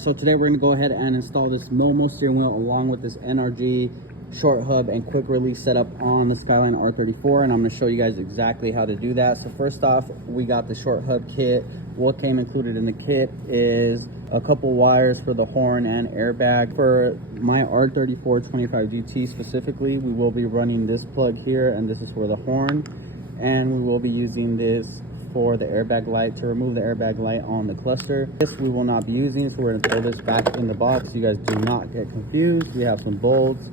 So today we're going to go ahead and install this Momo steering wheel along with this NRG short hub and quick release setup on the Skyline R34, and I'm going to show you guys exactly how to do that. So first off, we got the short hub kit. What came included in the kit is a couple wires for the horn and airbag. For my R34 25 GT specifically, we will be running this plug here, and this is for the horn, and we will be using this for the airbag light to remove the airbag light on the cluster. This we will not be using, so we're going to throw this back in the box. You guys do not get confused. We have some bolts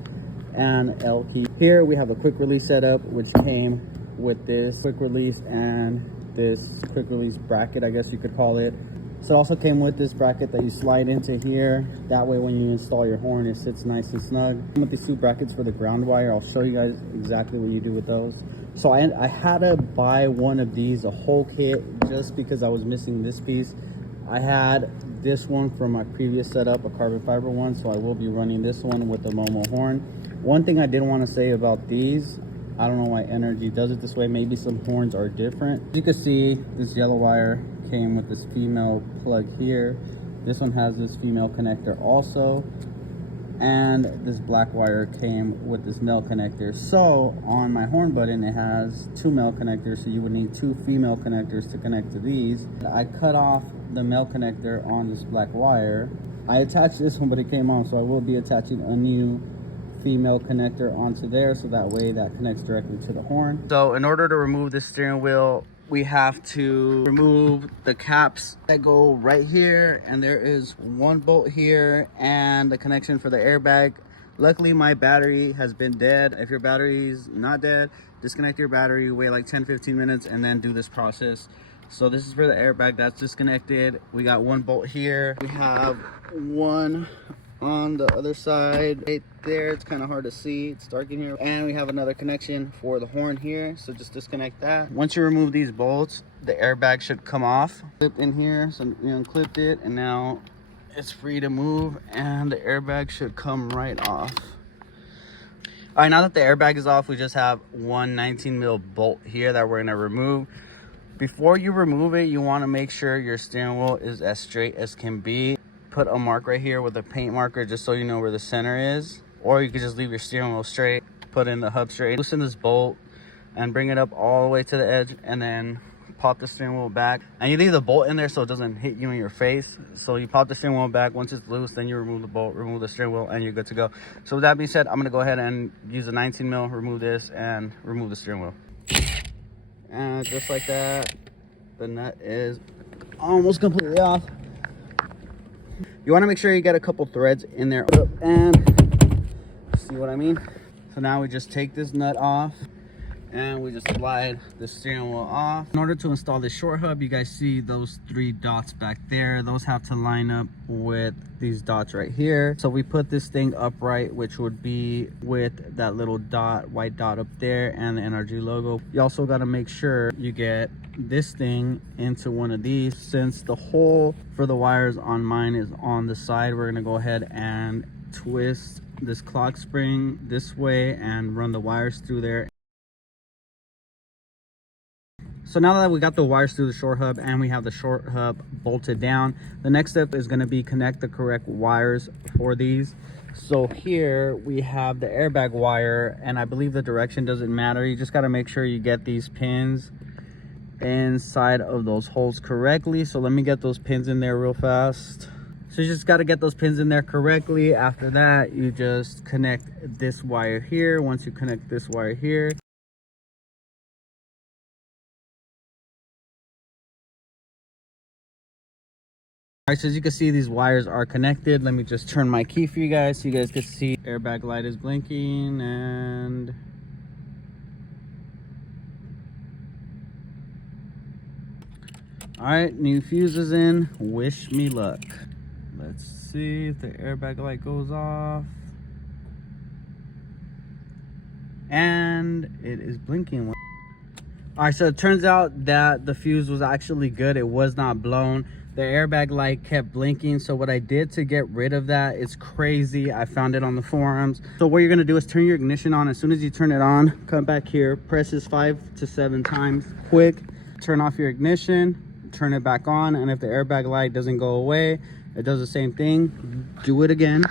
and L key. Here we have a quick release setup, which came with this quick release and this quick release bracket, I guess you could call it. So it also came with this bracket that you slide into here. That way when you install your horn, it sits nice and snug. With these two brackets for the ground wire, I'll show you guys exactly what you do with those. So I had to buy one of these, a whole kit, just because I was missing this piece. I had this one from my previous setup, a carbon fiber one, so I will be running this one with the Momo horn. One thing I did want to say about these, I don't know why NRG does it this way. Maybe some horns are different. As you can see, this yellow wire came with this female plug here. This one has this female connector also. And this black wire came with this male connector. So on my horn button, it has two male connectors, so you would need two female connectors to connect to these. I cut off the male connector on this black wire. I attached this one, but it came off, so I will be attaching a new female connector onto there, so that way that connects directly to the horn. So in order to remove this steering wheel, we have to remove the caps that go right here, and there is one bolt here and the connection for the airbag. Luckily my battery has been dead. If your battery's not dead, disconnect your battery, wait like 10-15 minutes, and then do this process. So this is for the airbag that's disconnected. We got one bolt here, we have one on the other side right there. It's kind of hard to see, it's dark in here, and we have another connection for the horn here, so just disconnect that. Once you remove these bolts, the airbag should come off. Clip in here, so we unclipped it, and now it's free to move, and the airbag should come right off. All right, now that the airbag is off, we just have one 19 mil bolt here that we're going to remove. Before you remove it, you want to make sure your steering wheel is as straight as can be. Put a mark right here with a paint marker, just so you know where the center is, or you could just leave your steering wheel straight, put in the hub straight, loosen this bolt and bring it up all the way to the edge, and then pop the steering wheel back, and you leave the bolt in there so it doesn't hit you in your face. So you pop the steering wheel back. Once it's loose, then you remove the bolt, remove the steering wheel, and you're good to go. So with that being said, I'm going to go ahead and use a 19 mil, remove this, and remove the steering wheel. And just like that, the nut is almost completely off. You want to make sure you get a couple threads in there, and see what I mean? So now we just take this nut off and we just slide the steering wheel off. In order to install this short hub, you guys see those three dots back there. Those have to line up with these dots right here. So we put this thing upright, which would be with that little dot, white dot up there, and the NRG logo. You also got to make sure you get this thing into one of these. Since the hole for the wires on mine is on the side, we're going to go ahead and twist this clock spring this way and run the wires through there. So now that we got the wires through the short hub and we have the short hub bolted down, the next step is going to be connect the correct wires for these. So here we have the airbag wire, and I believe the direction doesn't matter. You just got to make sure you get these pins inside of those holes correctly. So let me get those pins in there real fast. So you just got to get those pins in there correctly. After that, you just connect this wire here. Once you connect this wire here, all right, so as you can see, these wires are connected. Let me just turn my key for you guys so you guys can see. Airbag light is blinking, and all right, new fuse is in. Wish me luck. Let's see if the airbag light goes off, and it is blinking. All right, so it turns out that the fuse was actually good. It was not blown. The airbag light kept blinking. So what I did to get rid of that, it's crazy, I found it on the forums. So what you're gonna do is turn your ignition on. As soon as you turn it on, come back here, press this 5 to 7 times quick, turn off your ignition, turn it back on, and if the airbag light doesn't go away, It does the same thing. Do it again.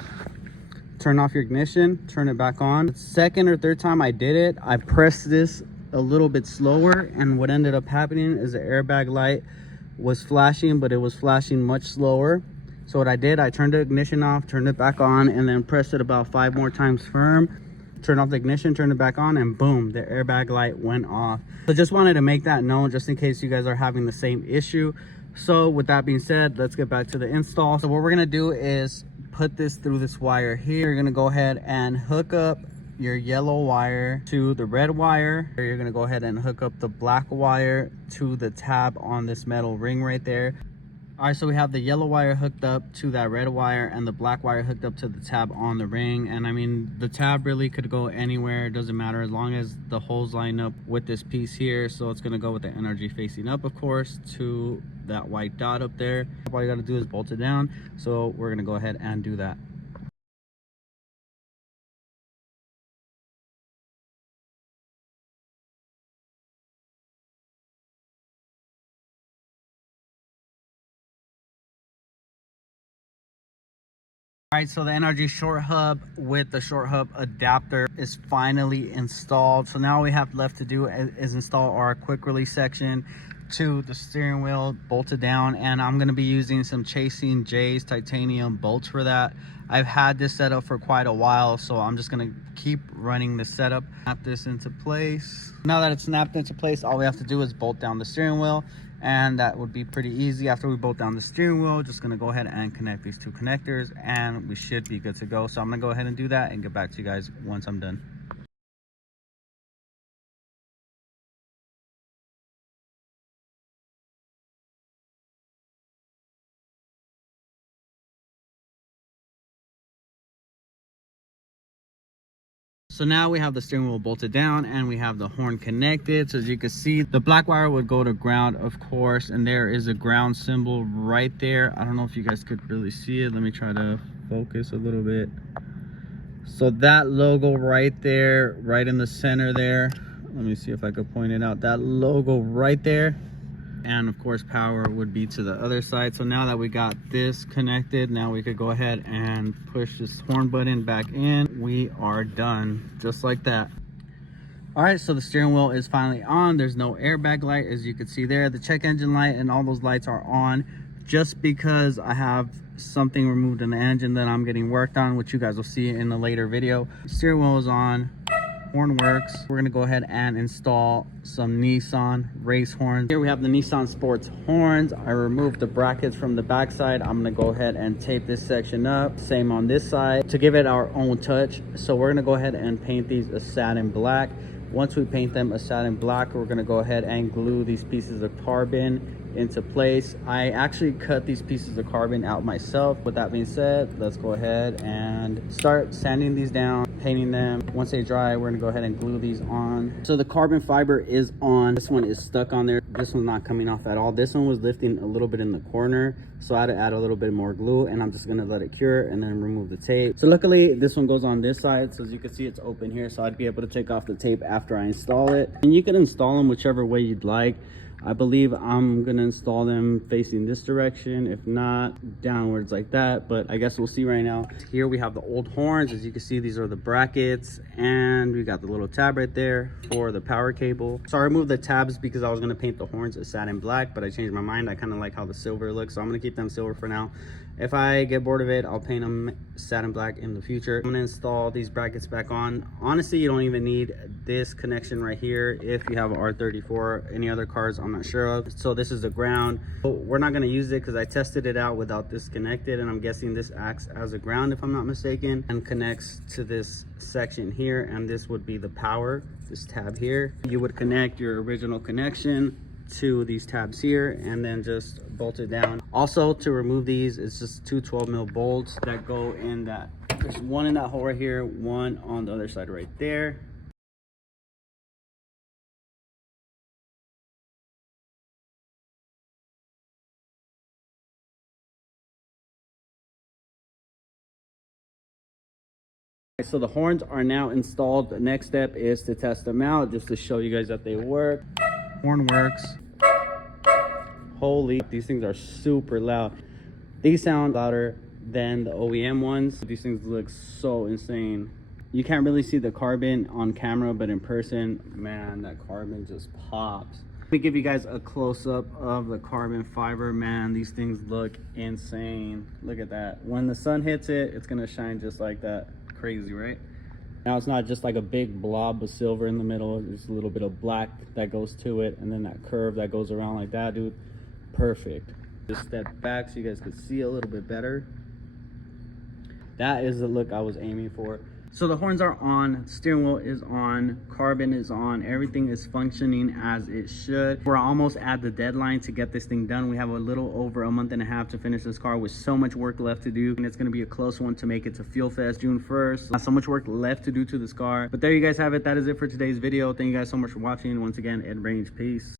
Turn off your ignition, turn it back on. Second or third time I did it, I pressed this a little bit slower, and what ended up happening is the airbag light was flashing, but it was flashing much slower. So what I did, I turned the ignition off, turned it back on, and then pressed it about 5 more times firm. Turn off the ignition, turn it back on, and boom, the airbag light went off. So just wanted to make that known just in case you guys are having the same issue. So with that being said, let's get back to the install. So what we're gonna do is put this through this wire here. You're gonna go ahead and hook up your yellow wire to the red wire. You're gonna go ahead and hook up the black wire to the tab on this metal ring right there. All right, so we have the yellow wire hooked up to that red wire and the black wire hooked up to the tab on the ring. And I mean, the tab really could go anywhere. It doesn't matter as long as the holes line up with this piece here. So it's gonna go with the NRG facing up, of course, to that white dot up there. All you gotta do is bolt it down. So we're gonna go ahead and do that. All right, so the NRG short hub with the short hub adapter is finally installed. So now all we have left to do is install our quick release section to the steering wheel, bolted down, and I'm going to be using some Chasing J's titanium bolts for that. I've had this set up for quite a while, so I'm just going to keep running the setup. Snap this into place. Now that it's snapped into place, all we have to do is bolt down the steering wheel, and that would be pretty easy. After we bolt down the steering wheel, just going to go ahead and connect these two connectors, and we should be good to go. So I'm going to go ahead and do that and get back to you guys once I'm done. So now we have the steering wheel bolted down and we have the horn connected. So as you can see, the black wire would go to ground, of course, and there is a ground symbol right there. I don't know if you guys could really see it. Let me try to focus a little bit. So that logo right there, right in the center there. Let me see if I could point it out. That logo right there. And of course power would be to the other side. So now that we got this connected, now we could go ahead and push this horn button back in. We are done, just like that. All right, so the steering wheel is finally on. There's no airbag light, as you can see there. The check engine light and all those lights are on just because I have something removed in the engine that I'm getting worked on, which you guys will see in a later video. Steering wheel is on. Horn works. We're gonna go ahead and install some Nissan race horns. Here we have the Nissan Sports Horns. I removed the brackets from the back side. I'm gonna go ahead and tape this section up. Same on this side to give it our own touch. So we're gonna go ahead and paint these a satin black. Once we paint them a satin black, we're gonna go ahead and glue these pieces of carbon into place. I actually cut these pieces of carbon out myself. With that being said, let's go ahead and start sanding these down, painting them. Once they dry, we're gonna go ahead and glue these on. So the carbon fiber is on. This one is stuck on there. This one's not coming off at all. This one was lifting a little bit in the corner, so I had to add a little bit more glue, and I'm just gonna let it cure and then remove the tape. So luckily this one goes on this side, so as you can see it's open here, so I'd be able to take off the tape after I install it. And you can install them whichever way you'd like. I believe I'm gonna install them facing this direction, if not downwards like that, but I guess we'll see right now. Here we have the old horns. As you can see, these are the brackets, and we got the little tab right there for the power cable. So I removed the tabs because I was gonna paint the horns a satin black, but I changed my mind. I kind of like how the silver looks, so I'm gonna keep them silver for now. If I get bored of it, I'll paint them satin black in the future. I'm gonna install these brackets back on. Honestly, you don't even need this connection right here if you have an R34. Any other cars, I'm not sure of. So this is the ground. We're not gonna use it because I tested it out without this connected, and I'm guessing this acts as a ground if I'm not mistaken, and connects to this section here, and this would be the power, this tab here. You would connect your original connection to these tabs here and then just bolt it down. Also, to remove these, it's just two 12mm bolts that go in that. There's one in that hole right here, one on the other side right there. So the horns are now installed. The next step is to test them out, just to show you guys that they work. Horn works. Holy, these things are super loud. These sound louder than the OEM ones. These things look so insane. You can't really see the carbon on camera, but in person, man, that carbon just pops. Let me give you guys a close-up of the carbon fiber. Man, these things look insane. Look at that. When the sun hits it, it's gonna shine just like that. Crazy, right? Now it's not just like a big blob of silver in the middle. There's a little bit of black that goes to it, and then that curve that goes around like that, dude. Perfect. Just step back so you guys could see a little bit better. That is the look I was aiming for. So the horns are on, steering wheel is on, carbon is on, everything is functioning as it should. We're almost at the deadline to get this thing done. We have a little over a month and a half to finish this car with so much work left to do. And it's gonna be a close one to make it to Fuel Fest June 1st. So much work left to do to this car. But there you guys have it. That is it for today's video. Thank you guys so much for watching. Once again, Ed Range, peace.